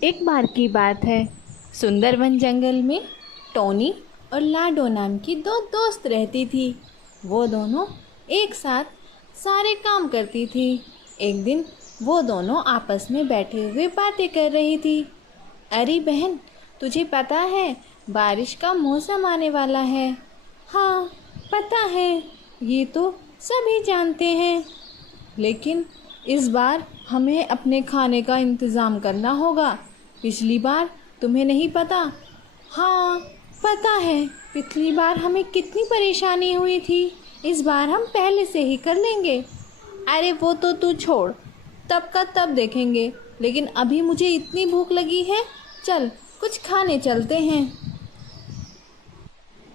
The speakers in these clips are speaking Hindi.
एक बार की बात है, सुंदरवन जंगल में टोनी और लाडो नाम की दो दोस्त रहती थी। वो दोनों एक साथ सारे काम करती थी। एक दिन वो दोनों आपस में बैठे हुए बातें कर रही थी। अरे बहन, तुझे पता है बारिश का मौसम आने वाला है? हाँ, पता है, ये तो सभी जानते हैं, लेकिन इस बार हमें अपने खाने का इंतज़ाम करना होगा। पिछली बार तुम्हें नहीं पता? हाँ, पता है, पिछली बार हमें कितनी परेशानी हुई थी। इस बार हम पहले से ही कर लेंगे। अरे वो तो तू छोड़, तब का तब देखेंगे, लेकिन अभी मुझे इतनी भूख लगी है, चल कुछ खाने चलते हैं।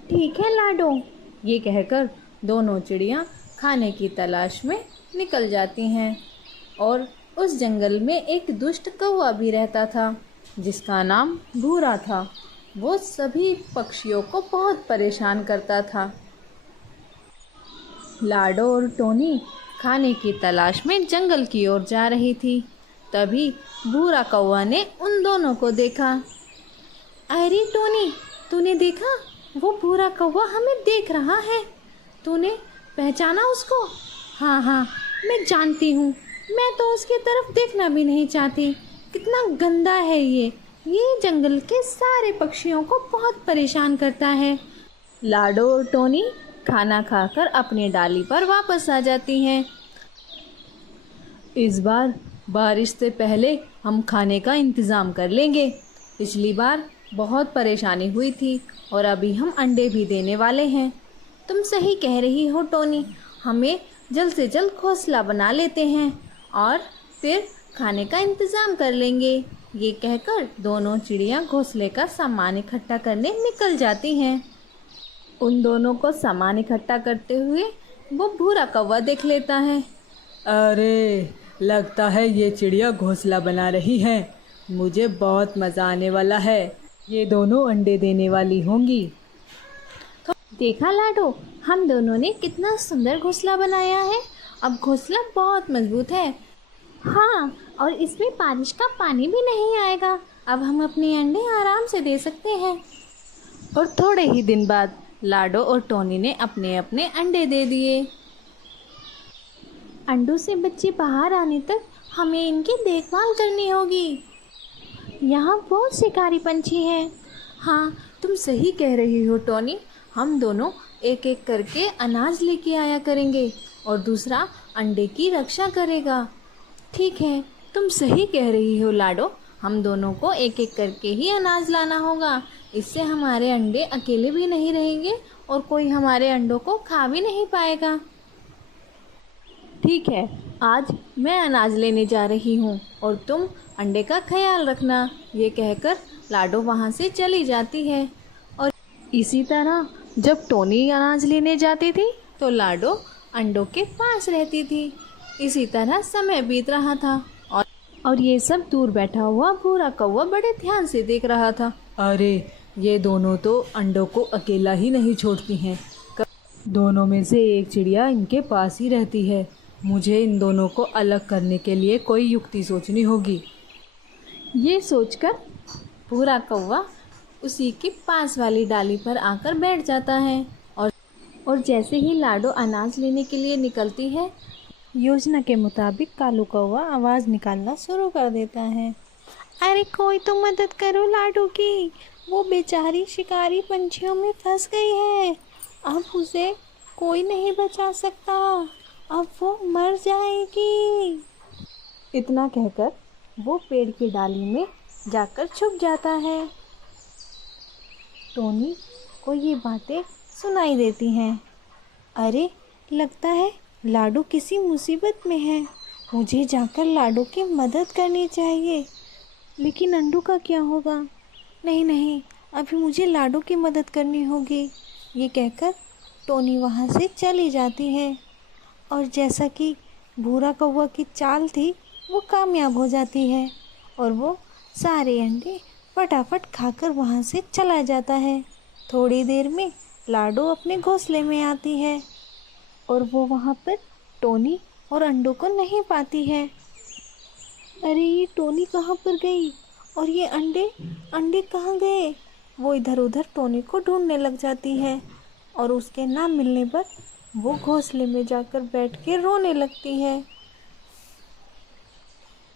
ठीक है लाडो, ये कहकर दोनों चिड़ियाँ खाने की तलाश में निकल जाती हैं। और उस जंगल में एक दुष्ट कौवा भी रहता था, जिसका नाम भूरा था। वो सभी पक्षियों को बहुत परेशान करता था। लाडो और टोनी खाने की तलाश में जंगल की ओर जा रही थी। तभी भूरा कौवा ने उन दोनों को देखा। अरे टोनी, तूने देखा? वो भूरा कौवा हमें देख रहा है। तूने पहचाना उसको? हाँ हाँ, मैं जानती हूँ। मैं तो उसकी तरफ देखना भी नहीं चाहती। कितना गंदा है ये जंगल के सारे पक्षियों को बहुत परेशान करता है। लाडो और टोनी खाना खाकर अपनी डाली पर वापस आ जाती हैं। इस बार बारिश से पहले हम खाने का इंतज़ाम कर लेंगे। पिछली बार बहुत परेशानी हुई थी और अभी हम अंडे भी देने वाले हैं। तुम सही कह रही हो टोनी, हमें जल्द से जल्द घोंसला बना लेते हैं और फिर खाने का इंतज़ाम कर लेंगे। ये कहकर दोनों चिड़ियाँ घोंसले का सामान इकट्ठा करने निकल जाती हैं। उन दोनों को सामान इकट्ठा करते हुए वो भूरा कौवा देख लेता है। अरे, लगता है ये चिड़िया घोंसला बना रही हैं। मुझे बहुत मज़ा आने वाला है। ये दोनों अंडे देने वाली होंगी। देखा लाडो, हम दोनों ने कितना सुंदर घोंसला बनाया है। अब घोंसला बहुत मजबूत है। हाँ, और इसमें बारिश का पानी भी नहीं आएगा। अब हम अपने अंडे आराम से दे सकते हैं। और थोड़े ही दिन बाद लाडो और टोनी ने अपने अपने अंडे दे दिए। अंडों से बच्चे बाहर आने तक हमें इनकी देखभाल करनी होगी। यहाँ बहुत शिकारी पंछी हैं। हाँ, तुम सही कह रही हो टोनी। हम दोनों एक एक करके अनाज लेके आया करेंगे और दूसरा अंडे की रक्षा करेगा। ठीक है, तुम सही कह रही हो लाडो। हम दोनों को एक एक करके ही अनाज लाना होगा। इससे हमारे अंडे अकेले भी नहीं रहेंगे और कोई हमारे अंडों को खा भी नहीं पाएगा। ठीक है, आज मैं अनाज लेने जा रही हूँ और तुम अंडे का ख्याल रखना। ये कहकर लाडो वहाँ से चली जाती है। और इसी तरह जब टोनी अनाज लेने जाती थी तो लाडो अंडों के पास रहती थी। इसी तरह समय बीत रहा था और ये सब दूर बैठा हुआ भूरा कौवा बड़े ध्यान से देख रहा था। अरे, ये दोनों तो अंडों को अकेला ही नहीं छोड़ती हैं। दोनों में से एक चिड़िया इनके पास ही रहती है। मुझे इन दोनों को अलग करने के लिए कोई युक्ति सोचनी होगी। ये सोचकर भूरा कौवा उसी के पास वाली डाली पर आकर बैठ जाता है और जैसे ही लाडो अनाज लेने के लिए निकलती है, योजना के मुताबिक कालू कौवा आवाज़ निकालना शुरू कर देता है। अरे कोई तो मदद करो लाडो की, वो बेचारी शिकारी पंछियों में फंस गई है। अब उसे कोई नहीं बचा सकता, अब वो मर जाएगी। इतना कहकर वो पेड़ की डाली में जाकर छुप जाता है। टोनी को ये बातें सुनाई देती हैं। अरे, लगता है लाडो किसी मुसीबत में है। मुझे जाकर लाडो की मदद करनी चाहिए। लेकिन अंडों का क्या होगा? नहीं, अभी मुझे लाडो की मदद करनी होगी। ये कहकर टोनी वहाँ से चली जाती है और जैसा कि भूरा कौवा की चाल थी, वो कामयाब हो जाती है और वो सारे अंडे फटाफट खाकर वहाँ से चला जाता है। थोड़ी देर में लाडो अपने घोंसले में आती है। और वो वहाँ पर टोनी और अंडों को नहीं पाती है। अरे ये टोनी कहाँ पर गई और ये अंडे अंडे कहाँ गए? वो इधर उधर टोनी को ढूंढने लग जाती है और उसके ना मिलने पर वो घोंसले में जाकर बैठ के रोने लगती है।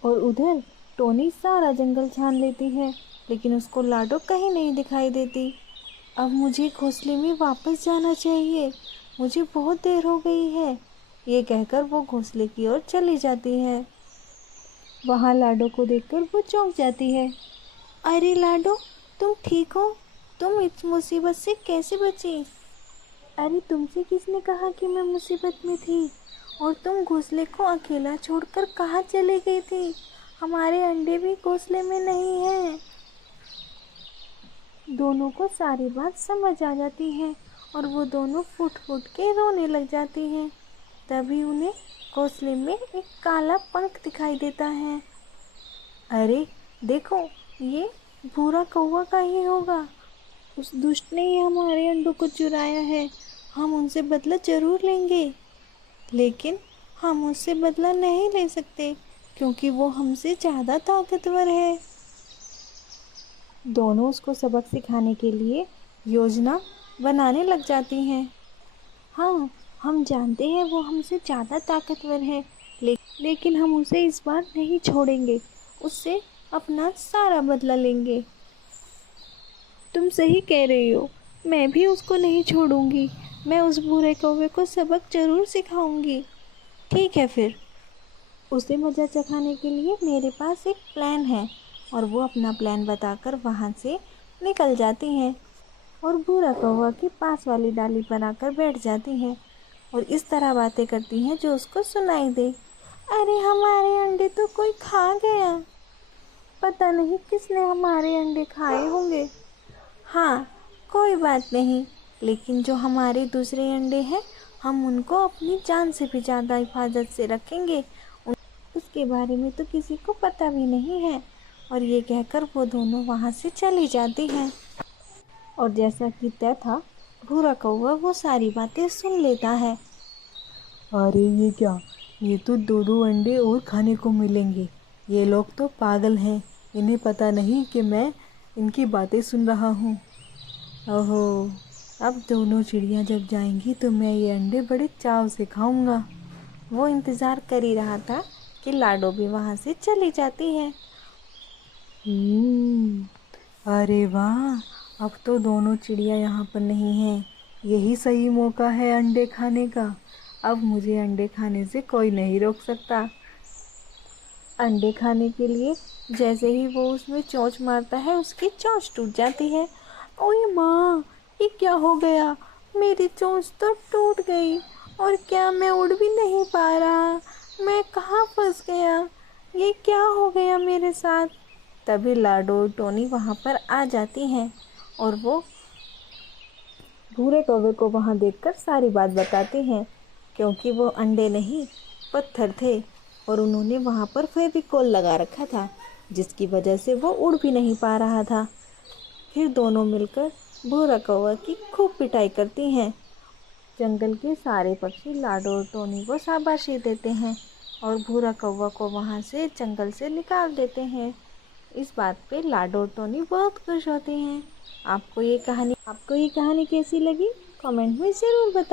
और उधर टोनी सारा जंगल छान लेती है, लेकिन उसको लाडो कहीं नहीं दिखाई देती। अब मुझे घोंसले में वापस जाना चाहिए, मुझे बहुत देर हो गई है, ये कहकर वो घोंसले की ओर चली जाती है। वहाँ लाडो को देखकर वो चौंक जाती है। अरे लाडो, तुम ठीक हो? तुम इस मुसीबत से कैसे बची? अरे तुमसे किसने कहा कि मैं मुसीबत में थी? और तुम घोंसले को अकेला छोड़कर कहाँ चली गई थी? हमारे अंडे भी घोंसले में नहीं हैं। दोनों को सारी बात समझ आ जाती है और वो दोनों फुट फुट के रोने लग जाती हैं। तभी उन्हें घोंसले में एक काला पंख दिखाई देता है। अरे देखो, ये भूरा कौवा का ही होगा। उस दुष्ट ने ही हमारे अंडों को चुराया है। हम उनसे बदला जरूर लेंगे, लेकिन हम उससे बदला नहीं ले सकते क्योंकि वो हमसे ज़्यादा ताकतवर है। दोनों उसको सबक सिखाने के लिए योजना बनाने लग जाती हैं। हाँ, हम जानते हैं वो हमसे ज़्यादा ताकतवर है, लेकिन हम उसे इस बार नहीं छोड़ेंगे, उससे अपना सारा बदला लेंगे। तुम सही कह रही हो, मैं भी उसको नहीं छोड़ूंगी। मैं उस बुरे कौवे को सबक जरूर सिखाऊंगी। ठीक है फिर। उसे मज़ा चखाने के लिए मेरे पास एक प्लान है। और वो अपना प्लान बताकर वहाँ से निकल जाती हैं और भूरा कौवा के पास वाली डाली पर आकर बैठ जाती हैं और इस तरह बातें करती हैं जो उसको सुनाई दे। अरे हमारे अंडे तो कोई खा गया, पता नहीं किसने हमारे अंडे खाए होंगे। हाँ, कोई बात नहीं, लेकिन जो हमारे दूसरे अंडे हैं हम उनको अपनी जान से भी ज़्यादा हिफाजत से रखेंगे। उसके बारे में तो किसी को पता भी नहीं है। और ये कहकर वो दोनों वहाँ से चली जाती हैं। और जैसा कि तय था, भूरा कौवा वो सारी बातें सुन लेता है। अरे ये क्या, ये तो दो दो अंडे और खाने को मिलेंगे। ये लोग तो पागल हैं, इन्हें पता नहीं कि मैं इनकी बातें सुन रहा हूँ। ओहो, अब दोनों चिड़ियाँ जब जाएंगी तो मैं ये अंडे बड़े चाव से खाऊंगा। वो इंतज़ार कर ही रहा था कि लाडो भी वहाँ से चली जाती है। अरे वाह, अब तो दोनों चिड़िया यहाँ पर नहीं हैं। यही सही मौका है अंडे खाने का। अब मुझे अंडे खाने से कोई नहीं रोक सकता। अंडे खाने के लिए जैसे ही वो उसमें चोंच मारता है, उसकी चोंच टूट जाती है। ओए माँ, ये क्या हो गया? मेरी चोंच तो टूट गई और क्या मैं उड़ भी नहीं पा रहा? मैं कहाँ फंस गया? ये क्या हो गया मेरे साथ? तभी लाडो और टोनी वहाँ पर आ जाती हैं और वो भूरे कौवे को वहाँ देखकर सारी बात बताती हैं, क्योंकि वो अंडे नहीं पत्थर थे और उन्होंने वहाँ पर फेविकोल लगा रखा था, जिसकी वजह से वो उड़ भी नहीं पा रहा था। फिर दोनों मिलकर भूरा कौवा की खूब पिटाई करती हैं। जंगल के सारे पक्षी लाडो और टोनी को शाबाशी देते हैं और भूरा कौवा को वहाँ से जंगल से निकाल देते हैं। इस बात पे लाडो और टोनी बहुत खुश होते हैं। आपको ये कहानी कैसी लगी? कमेंट में ज़रूर बताएं।